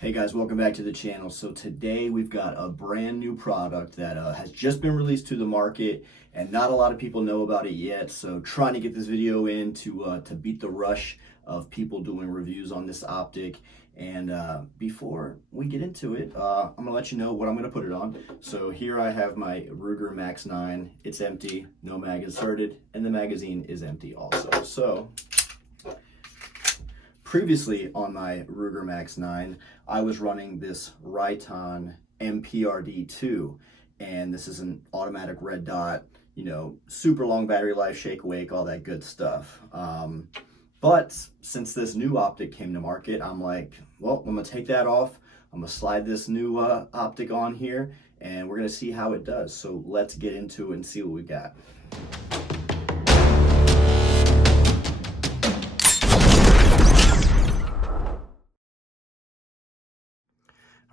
Hey guys, welcome back to the channel. So today we've got a brand new product that has just been released to the market and not a lot of people know about it yet. So trying to get this video in to beat the rush of people doing reviews on this optic. And before we get into it, I'm gonna let you know what I'm gonna put it on. So here I have my Ruger Max 9. It's empty, no mag inserted, and the magazine is empty also. So previously on my Ruger Max 9, I was running this Riton MPRD2, and this is an automatic red dot, super long battery life, shake awake, all that good stuff. But since this new optic came to market, I'm like, well, I'm gonna take that off. I'm gonna slide this new optic on here, and we're gonna see how it does. So let's get into it and see what we got.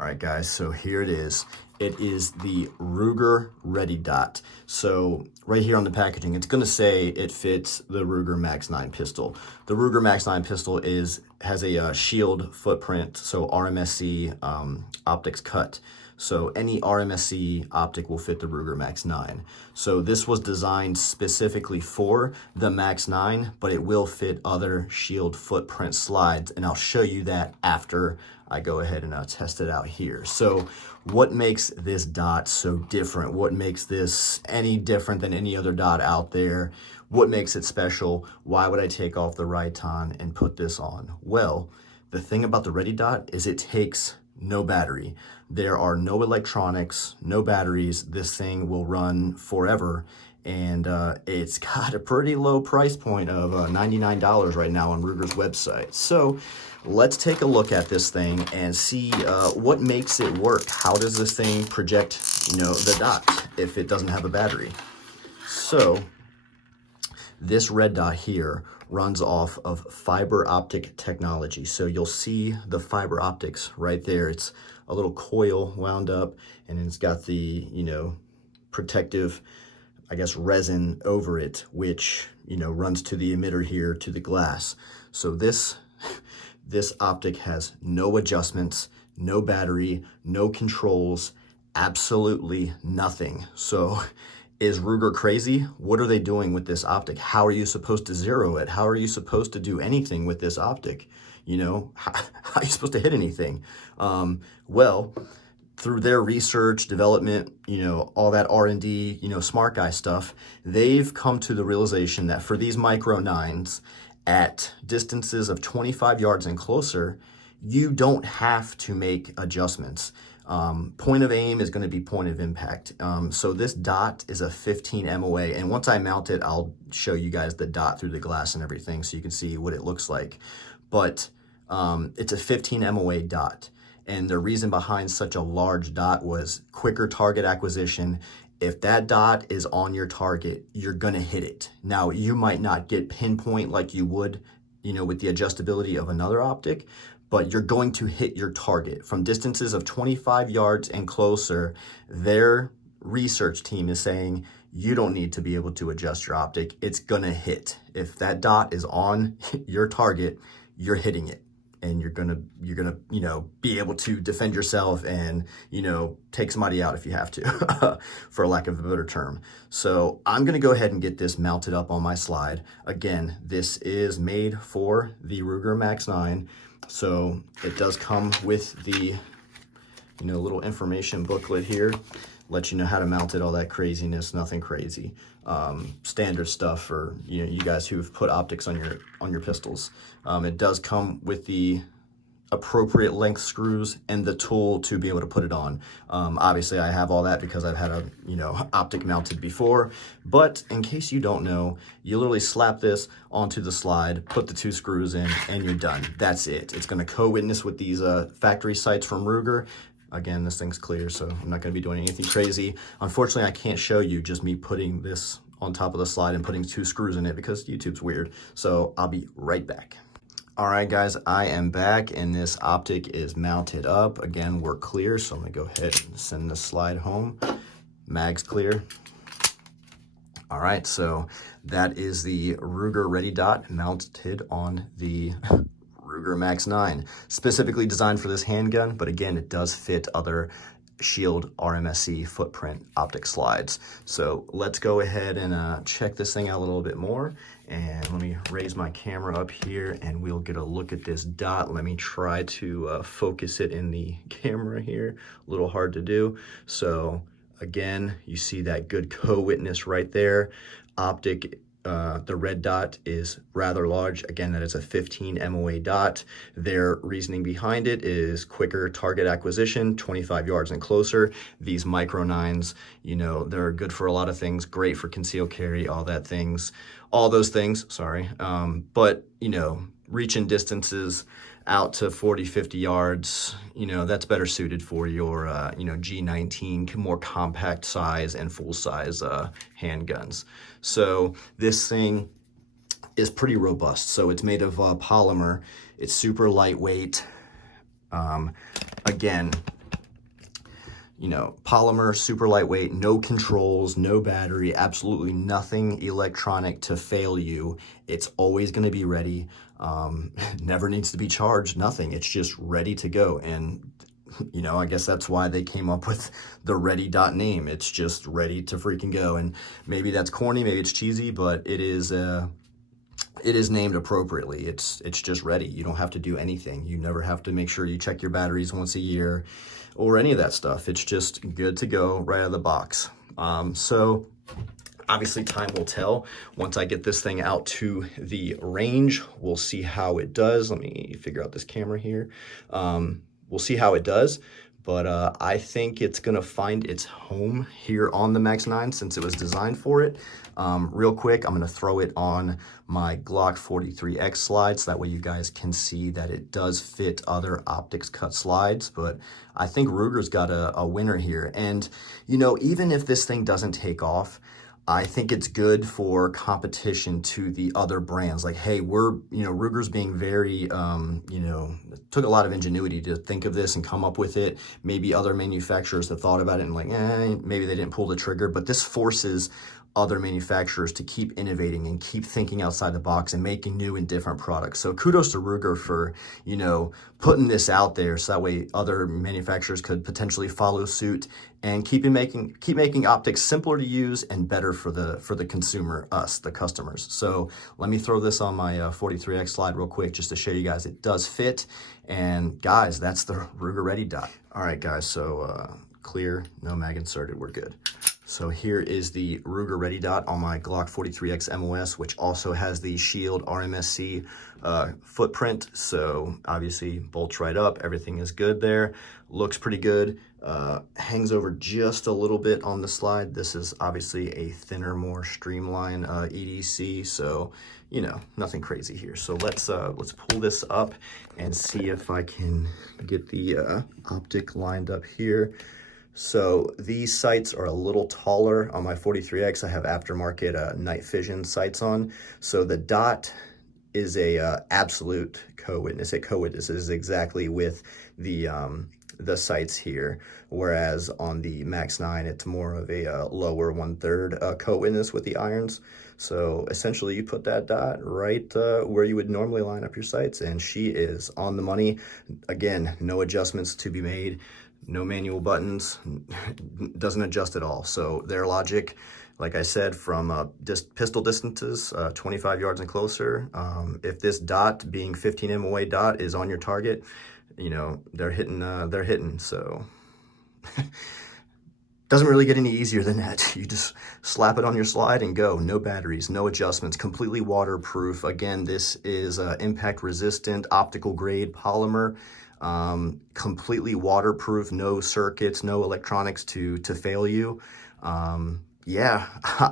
All right, guys, so here it is. It is the Ruger ReadyDot. So right here on the packaging, it's gonna say it fits the Ruger Max 9 pistol. The Ruger Max 9 pistol has a shield footprint, so RMSc optics cut. So any RMSc optic will fit the Ruger Max 9. So this was designed specifically for the Max 9, but it will fit other shield footprint slides, and I'll show you that after I go ahead and test it out here. So what makes this dot so different? What makes this any different than any other dot out there? What makes it special? Why would I take off the Riton and put this on? Well, the thing about the ReadyDot is it takes no battery. There are no electronics, no batteries. This thing will run forever. And it's got a pretty low price point of $99 right now on Ruger's website. So let's take a look at this thing and see what makes it work. How does this thing project, the dot if it doesn't have a battery? So this red dot here runs off of fiber optic technology. So you'll see the fiber optics right there. It's a little coil wound up, and it's got the, protective, resin over it, which, runs to the emitter here to the glass. So this optic has no adjustments, no battery, no controls, absolutely nothing. So is Ruger crazy? What are they doing with this optic? How are you supposed to zero it? How are you supposed to do anything with this optic? How are you supposed to hit anything? Well, through their research, development, all that R&D, smart guy stuff, they've come to the realization that for these micro nines, at distances of 25 yards and closer, you don't have to make adjustments. Point of aim is going to be point of impact. So this dot is a 15 MOA, and once I mount it, I'll show you guys the dot through the glass and everything so you can see what it looks like. But it's a 15 MOA dot. And the reason behind such a large dot was quicker target acquisition. If that dot is on your target, you're gonna hit it. Now, you might not get pinpoint like you would, with the adjustability of another optic, but you're going to hit your target. From distances of 25 yards and closer, their research team is saying you don't need to be able to adjust your optic. It's gonna hit. If that dot is on your target, you're hitting it. And you're gonna be able to defend yourself and take somebody out if you have to, for lack of a better term. So I'm gonna go ahead and get this mounted up on my slide. Again, this is made for the Ruger Max 9, so it does come with the little information booklet here. Let you know how to mount it, all that craziness, nothing crazy. Standard stuff for you guys who've put optics on your pistols. It does come with the appropriate length screws and the tool to be able to put it on. Obviously I have all that because I've had a optic mounted before, but in case you don't know, you literally slap this onto the slide, put the 2 screws in, and you're done. That's it. It's going to co-witness with these factory sights from Ruger. Again, this thing's clear, so I'm not going to be doing anything crazy. Unfortunately, I can't show you just me putting this on top of the slide and putting 2 screws in it because YouTube's weird. So I'll be right back. All right, guys, I am back, and this optic is mounted up. Again, we're clear, so I'm going to go ahead and send this slide home. Mag's clear. All right, so that is the Ruger ReadyDot mounted on the Ruger Max 9, specifically designed for this handgun, but again, it does fit other Shield RMSc footprint optic slides. So let's go ahead and check this thing out a little bit more. And let me raise my camera up here and we'll get a look at this dot. Let me try to focus it in the camera here. A little hard to do. So again, you see that good co-witness right there. Optic, the red dot is rather large. Again, that is a 15 MOA dot. Their reasoning behind it is quicker target acquisition, 25 yards and closer. These micro 9s, you know, they're good for a lot of things, great for concealed carry, all those things, sorry. But, you know, reaching distances out to 40, 50 yards, you know, that's better suited for your, you know, G19, more compact size and full size handguns. So this thing is pretty robust. So it's made of polymer. It's super lightweight. Again, you know, polymer, super lightweight, no controls, no battery, absolutely nothing electronic to fail you. It's always going to be ready. Never needs to be charged, nothing. It's just ready to go. And, you know, I guess that's why they came up with the ReadyDot name. It's just ready to freaking go. And maybe that's corny, maybe it's cheesy, but it is named appropriately. It's just ready. You don't have to do anything. You never have to make sure you check your batteries once a year or any of that stuff. It's just good to go right out of the box. So obviously time will tell. Once I get this thing out to the range, we'll see how it does. Let me figure out this camera here. We'll see how it does. But I think it's gonna find its home here on the Max 9 since it was designed for it. Real quick, I'm gonna throw it on my Glock 43X slides. That way you guys can see that it does fit other optics cut slides. But I think Ruger's got a winner here. And, you know, even if this thing doesn't take off, I think it's good for competition to the other brands. Like, hey, Ruger's being very, you know, took a lot of ingenuity to think of this and come up with it. Maybe other manufacturers have thought about it and like, maybe they didn't pull the trigger, but this forces other manufacturers to keep innovating and keep thinking outside the box and making new and different products. So kudos to Ruger for, you know, putting this out there so that way other manufacturers could potentially follow suit and keep making optics simpler to use and better for the consumer, us, the customers. So let me throw this on my 43X slide real quick just to show you guys it does fit. And guys, that's the Ruger ReadyDot. All right, guys, so clear, no mag inserted, we're good. So here is the Ruger ReadyDot on my Glock 43X MOS, which also has the Shield RMSc footprint. So obviously bolts right up, everything is good there. Looks pretty good. Hangs over just a little bit on the slide. This is obviously a thinner, more streamlined EDC. So, you know, nothing crazy here. So let's pull this up and see if I can get the optic lined up here. So these sights are a little taller. On my 43X, I have aftermarket night vision sights on. So the dot is a absolute co-witness. It co-witnesses exactly with the sights here. Whereas on the Max 9, it's more of a lower 1/3 co-witness with the irons. So essentially you put that dot right where you would normally line up your sights, and she is on the money. Again, no adjustments to be made. No manual buttons, doesn't adjust at all. So their logic, like I said, from pistol distances, 25 yards and closer, if this dot being 15 MOA dot is on your target, you know, they're hitting. So doesn't really get any easier than that. You just slap it on your slide and go. No batteries, no adjustments, completely waterproof. Again, this is impact resistant, optical grade polymer. Completely waterproof, no circuits, no electronics to fail you. Yeah,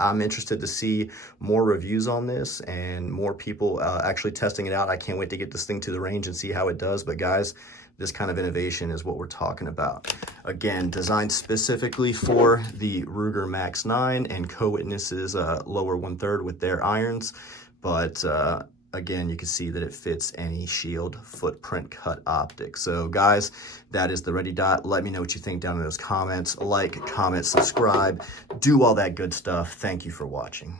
I'm interested to see more reviews on this and more people actually testing it out. I can't wait to get this thing to the range and see how it does. But guys, this kind of innovation is what we're talking about. Again, designed specifically for the Ruger Max 9 and co-witnesses lower 1/3 with their irons. But again, you can see that it fits any Shield footprint cut optic. So guys, that is the ReadyDot. Let me know what you think down in those comments. Like, comment, subscribe, do all that good stuff. Thank you for watching.